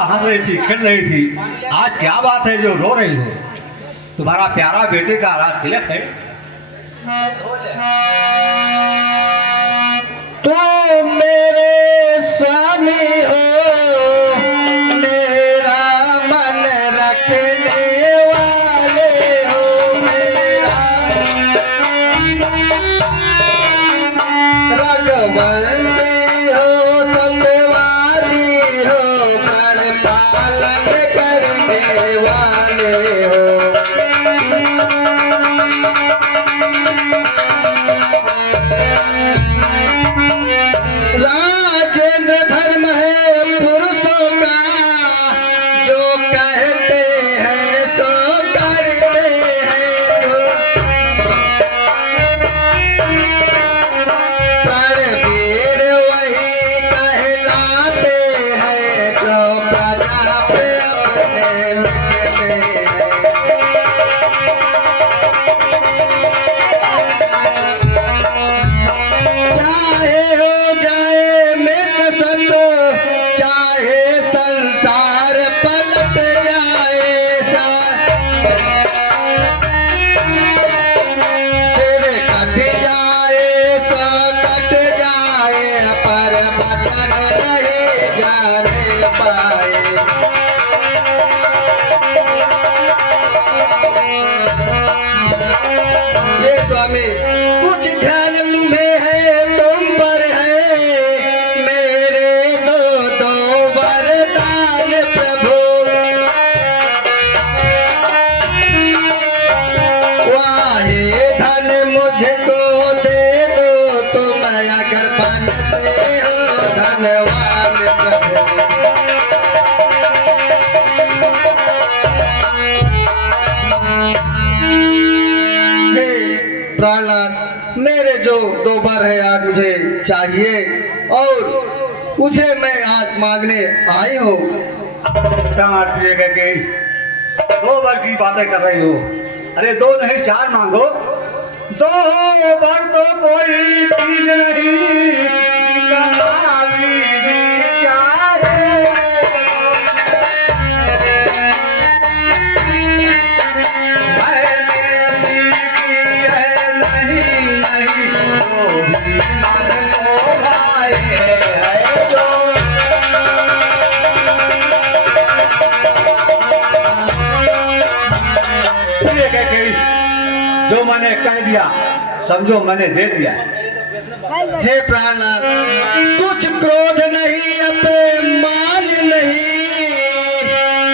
हंस रही थी, खेल रही थी। आज क्या बात है जो रो रही हो? तुम्हारा प्यारा बेटे का तिलक है। तुम मेरे स्वामी हो, मेरा मन रखने वाले हो, मेरा रघुवंशी हो, सत्यवादी हो, प्रण पालन करने वाले हो। राजेंद्र धर्म है पुरुषों का, जो कहते हैं सो करते हैं, तो रणवीर वही कहलाते हैं, जो प्रजा पे अपने मिटते हैं। चाहे हो जाए मिट सत, चाहे संसार पलट जाए, सिर कट जाए सो कट जाए, पर वचन नहीं जाने पाए। ये स्वामी कुछ ध्यान तुम्हें है, तुम पर है, मेरे दो दो वरदान प्रभु। वाहे धन मुझको दे दो, तुम अगर बनते हो धनवान प्रभु। हे प्राणनाथ, मेरे जो दो बार है आज मुझे चाहिए, और उसे मैं आज मांगने आई हूँ। दो बार की बातें कर रही हो? अरे दो नहीं चार मांगो। दो बार तो कोई चीज नहीं, कमावी चाहे। जो मैंने कह दिया समझो मैंने दे दिया। हे प्राणनाथ, कुछ क्रोध नहीं, अब मान नहीं,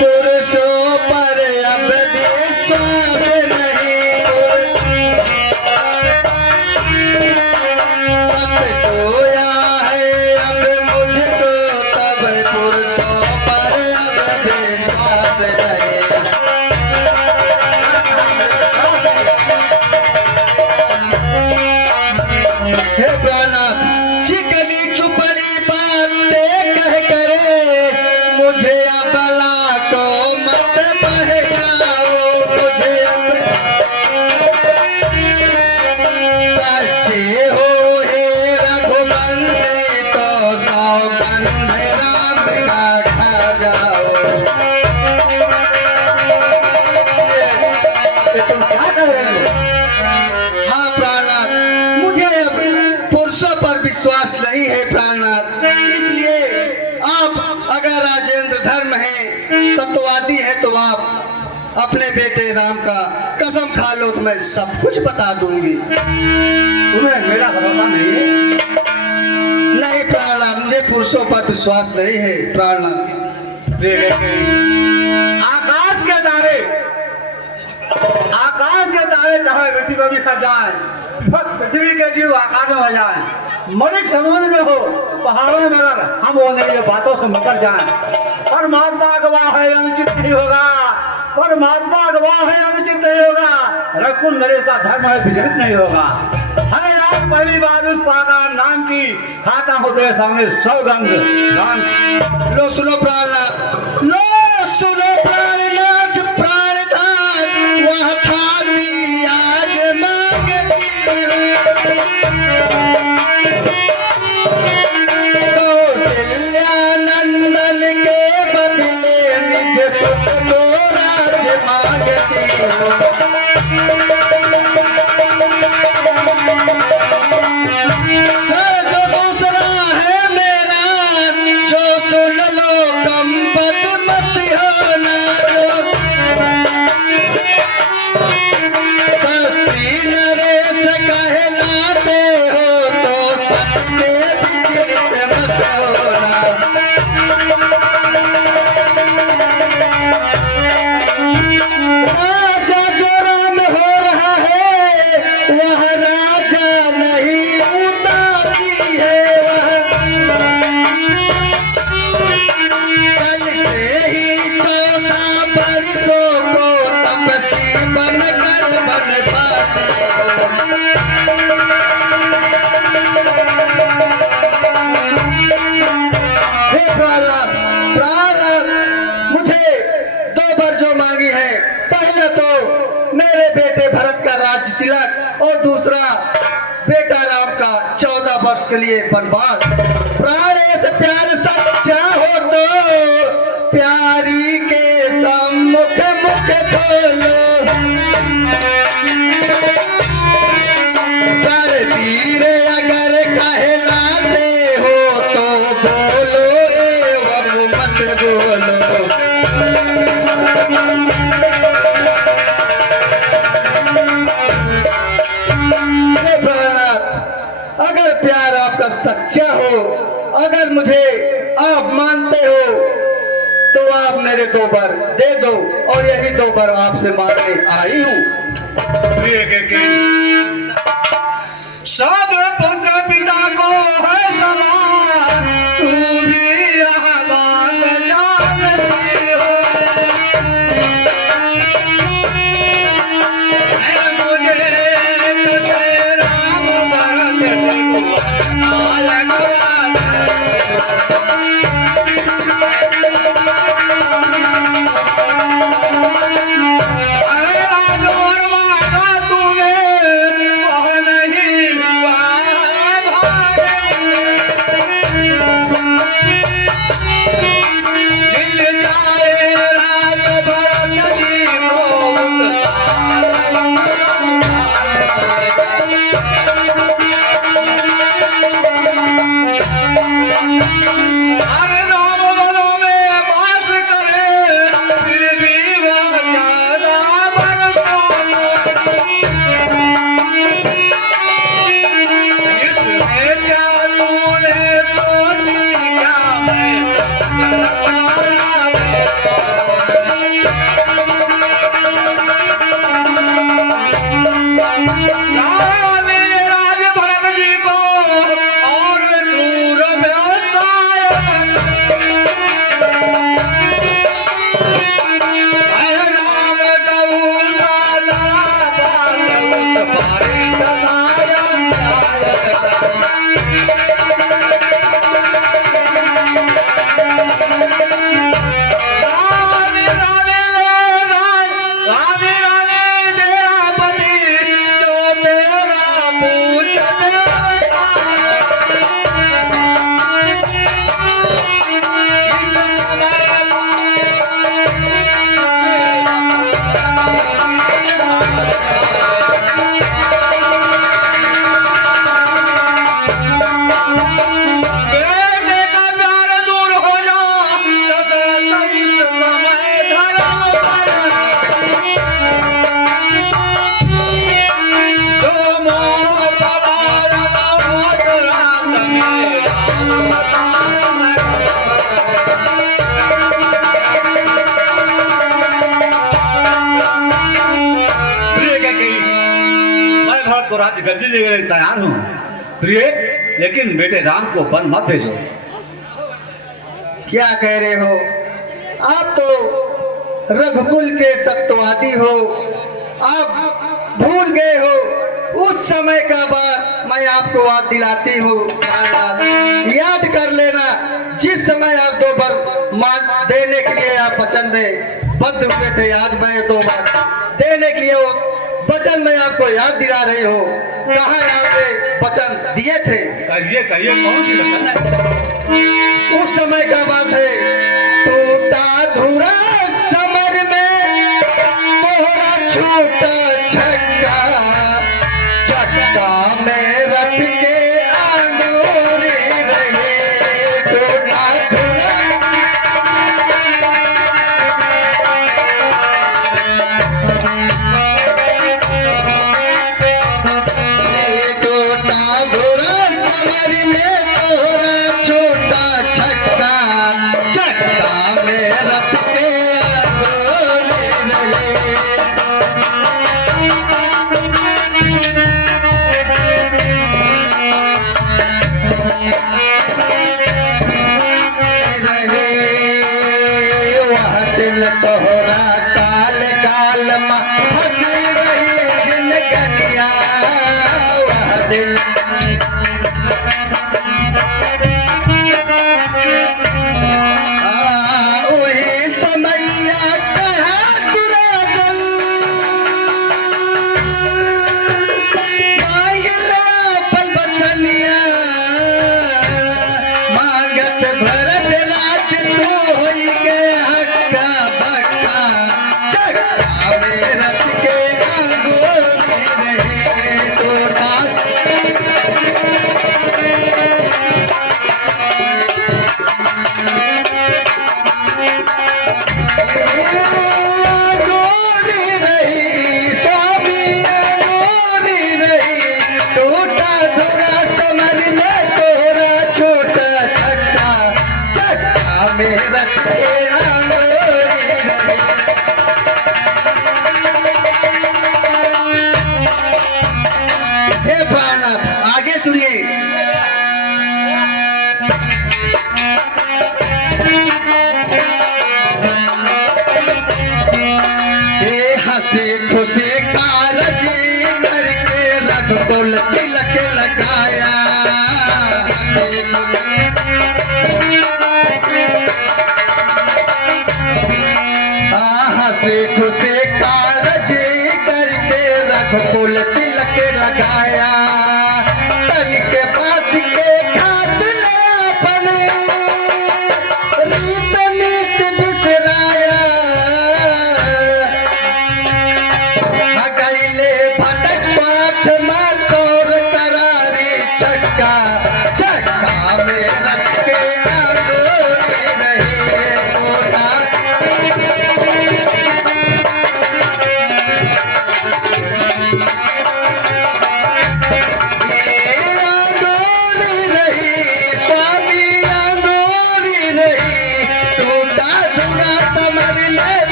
पुरुषों पर अब विश्वास नहीं। सत्य खोया है अब मुझको, तब पुरुषों पर अब विश्वास नहीं। हे प्राणनाथ, चिकनी चुपड़ी बातें कह करे, मुझे अबला को मत बहकाओ, मुझे अब सच्चे हो हे रघुवंशी, तो सौगंध राम का खा जाओ। तुम क्या कर रहे हो? हाँ प्राणनाथ, मुझे अब पुरुषों पर विश्वास नहीं है प्राणनाथ, इसलिए आप अगर राजेंद्र धर्म है, सत्यवादी है, तो आप अपने बेटे राम का कसम खा लो, तो मैं सब कुछ बता दूंगी। तुम्हें मेरा भरोसा नहीं है? नहीं प्राणनाथ, मुझे पुरुषों पर विश्वास नहीं है प्राणनाथ। आकाश के तारे चाहे पृथ्वी पर बिखर जाए, पृथ्वी के जीव आकाश में हो जाए, मणिक समुद्र में हो, पहाड़ों में मगर हम वो नहीं जो बातों से मकर जाए। परमात्मा गवाह है अनुचित नहीं होगा, परमात्मा गवाह है अनुचित नहीं होगा, रघुकुल नरेश का धर्म है विचलित नहीं होगा। है आज पहली बार उस पाका नाम की खाता हो तेरे सामने सौगंध। लो सुनो प्राणनाथ, लो सुनो प्राणनाथ। तिलक और दूसरा बेटा राम का 14 वर्ष के लिए वनवास। प्राण ऐसे प्यार सच्चा हो तो प्यारी के सम्मुख मुख खोलो, पर वीर अगर कहलाते हो तो बोलो एवं मत बोलो। अगर प्यार आपका सच्चा हो, अगर मुझे आप मानते हो तो आप मेरे 2 वर दे दो, और यही 2 वर आपसे मांगने आई हूँ। प्रिय के सब पुत्र पिता को है समान, तू भी यह बात जानती हो। है मुझे तुझे राम भरत नायक राज्य गद्दी देने के लिए तैयार हूँ प्रिय, लेकिन बेटे राम को वन मत भेजो। क्या कह रहे हो? आप तो रघुकुल के तत्ववादी हो, आप भूल गए हो उस समय का बात। मैं आपको याद दिलाती हूँ, याद कर लेना। जिस समय आप 2 वर मान देने के लिए आप वचन में बद्ध हुए थे, आज मैं 2 वर देने के लिए वचन में आपको याद दिला रहे हो। कहाँ आपने वचन दिए थे? कहिए कहिए, कौन सी वचन है? उस समय का बात है, टूटा धुरा समर में तोहरा छूटा छक्का, चक्का में रख के आंगूरी रहे। टूटा धुरा समर में तोरा छोटा छक्का, चक्का में रख के आगोरे रहे। वह दिन तोहरा काल काल में हंसी रही जिनगनिया, वह दिन वही समैया कहा तुरा जल फूल तिलक लगाया। हंसी खुशी कारज करके रख फूल तिलक लगाया। तल के बात के खात ले अपने रीत नीत बिसराया। गईले भटक पाठ में तोर करारी चक्का चक्का में रख के आगोरी रही कोटा।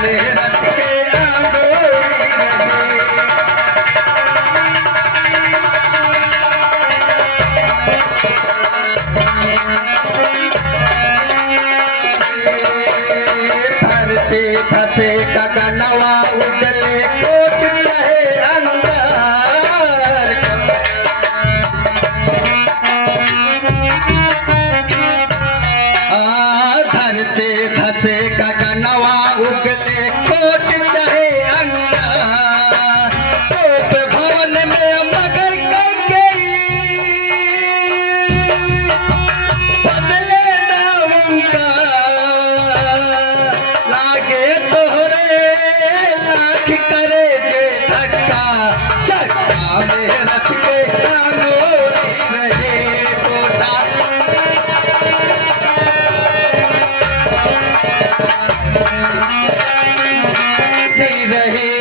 मेहनत के आंगोरी रहे। धरते धसे गगनवा उगले कोट चाहे अंगार। धरते धसे गगनवा उगले कोट चाहे अंगार। कोप भवन में मगर गई बदले ना उनका। लागे तोहरे लाख करे जे धक्का चक्का में रख के आंगोरी रहे कोटा। रही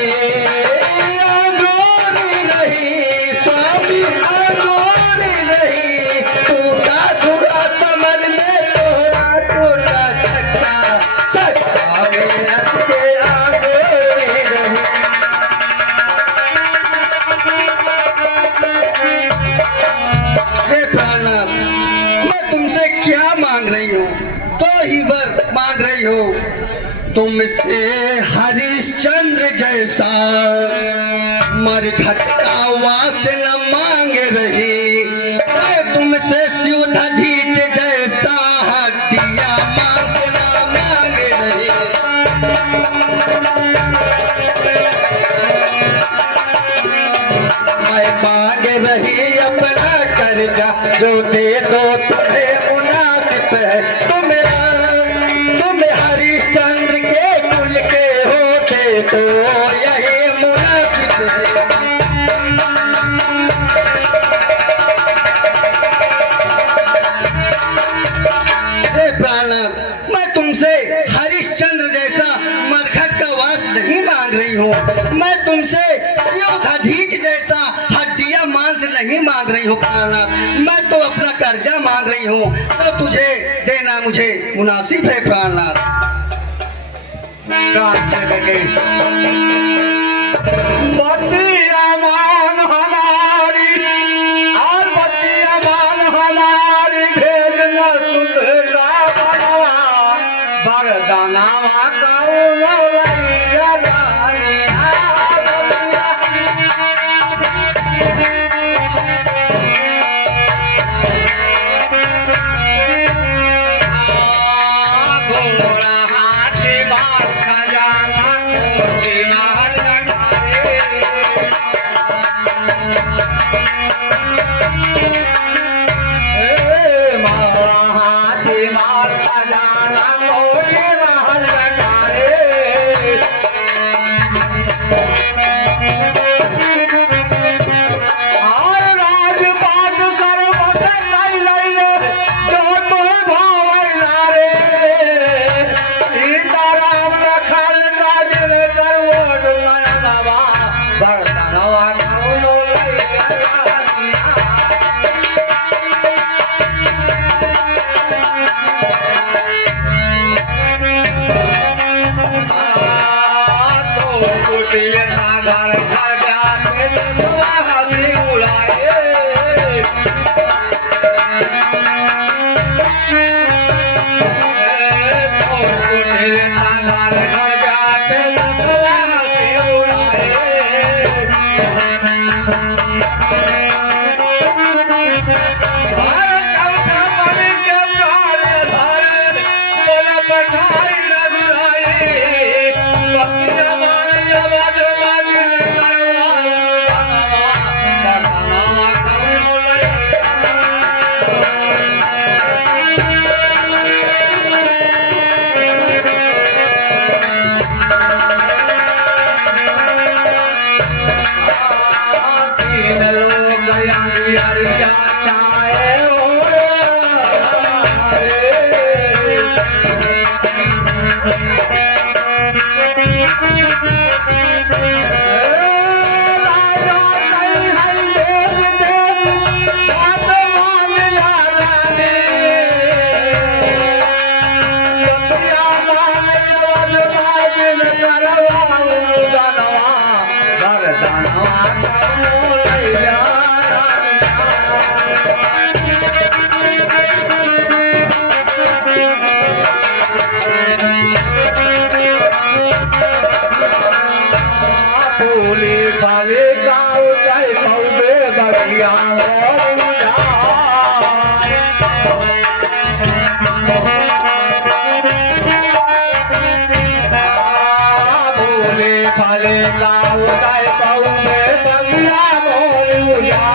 आंगोरी रही स्वामी आंगोरी रही। टूटा टूटा समर में तोरा टूटा चक्का चक्का में रख के आंगोरी रही। हे प्राणनाथ, मैं तुमसे क्या मांग रही हूँ? तो ही वर मांग रही हो। तुमसे हरिश्चंद्र जैसा मरघट का वास न मांग रही। मैं तुमसे शिवधीज जैसा हड्डिया मांग न मांग रही। मैं मांग रही अपना कर्जा जो दे दो तुम्हें मुनासिब है। तुम्हें हरिश्चंद्र के कुल के होते तो यही मुनासिब है। प्राणनाथ, मैं तुमसे हरिश्चंद्र जैसा मरघट का वास नहीं मांग रही हूँ। मैं तुमसे शिवधीज जैसा हड्डियां मांस नहीं मांग रही हूँ प्राणनाथ। मैं तो अपना कर्जा मांग रही हूँ, तो तुझे देना मुझे मुनासिब है प्राणनाथ। बत्तियां मान हमारी और बत्तियां मान हमारी भेजना सुधरा बनवा बरदानावा कौनो लइया रानी। घोड़ा हाथी बात खजाना कोठी मार लटारे। हाथी मार खजाना कोठी मार लटारे। और राजपाट सर्वोच्च लई लई जो तुहे भावैना रे। सीताराम लखन काजल करवो नयनवा बरतनवा कौनो लइया रानिया। तो कुटिया घर घर जाके दुआ हंसी उड़ाए। तो कुटिया घर घर जाके दुआ हंसी उड़ाए। पियरिया छाए हो फूली फले गाँव जाए कौबे बगिया फूले फले गाँव जाए कौबे बगिया मोरिया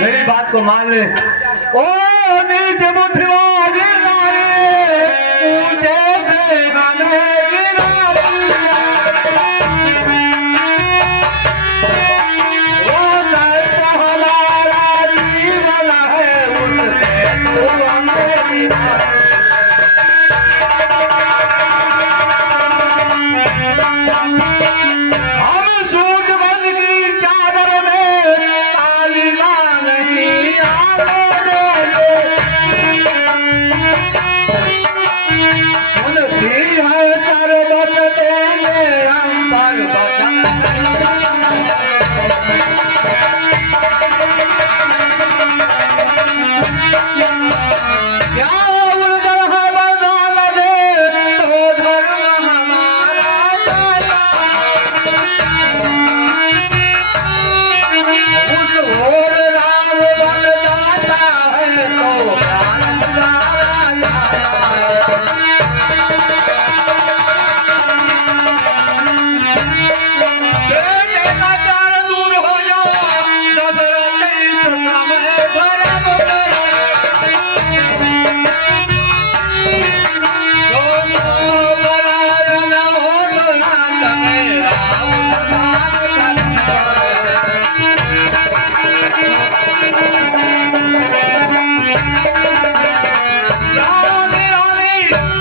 मेरी बात को मान ले। ओ नीच बुद्धिवादी नारे ऊंचे से गाने गिरा दिया। वो चाहता हमारा जीवन है उससे तू हमें गिरा। हम सूट बन की चादर में काली नहीं आने सुनती है कर बच देंगे हम पर बचन क्या उधर है बदल दे तो धर्म हमारा जाता उस ओर राम बन जाता है तो प्राण जाता बेटे का प्यार दूर हो जाओ दशरथ इस समय धर्म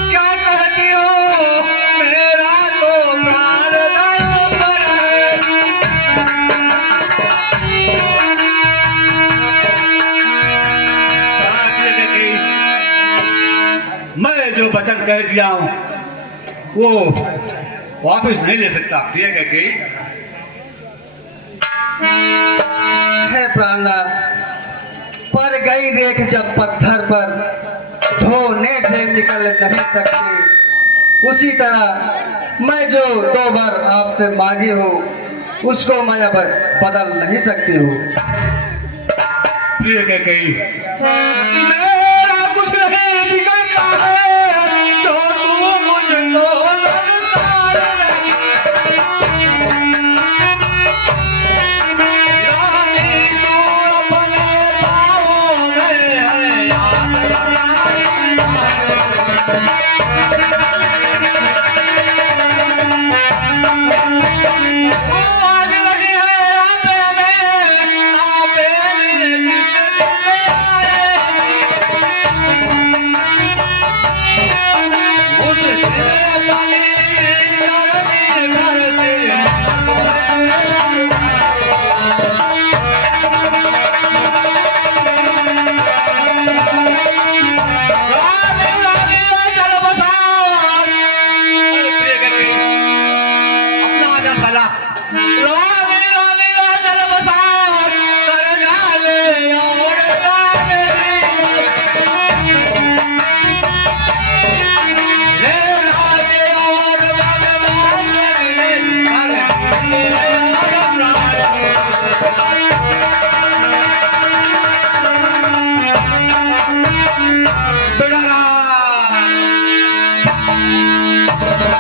क्या कहती हो मेरा तो प्राण पर मैं जो वचन कह दिया हूँ वो वापस नहीं ले सकता। प्रिय कैकेयी है प्राणनाथ, पर गई रेख जब पत्थर पर धोने से निकल नहीं सकती, उसी तरह मैं जो 2 बार आपसे मांगी हूँ उसको मैं अब बदल नहीं सकती हूँ। प्रिय कैकेयी मेरा कुछ नहीं बिगड़ता है जो तू मुझको ललकार रही। रानी तू अपने पाँवों में है याद वो आज नहीं है आपे में चले आए उस तेरे पानी करने भर से चल बसा वाह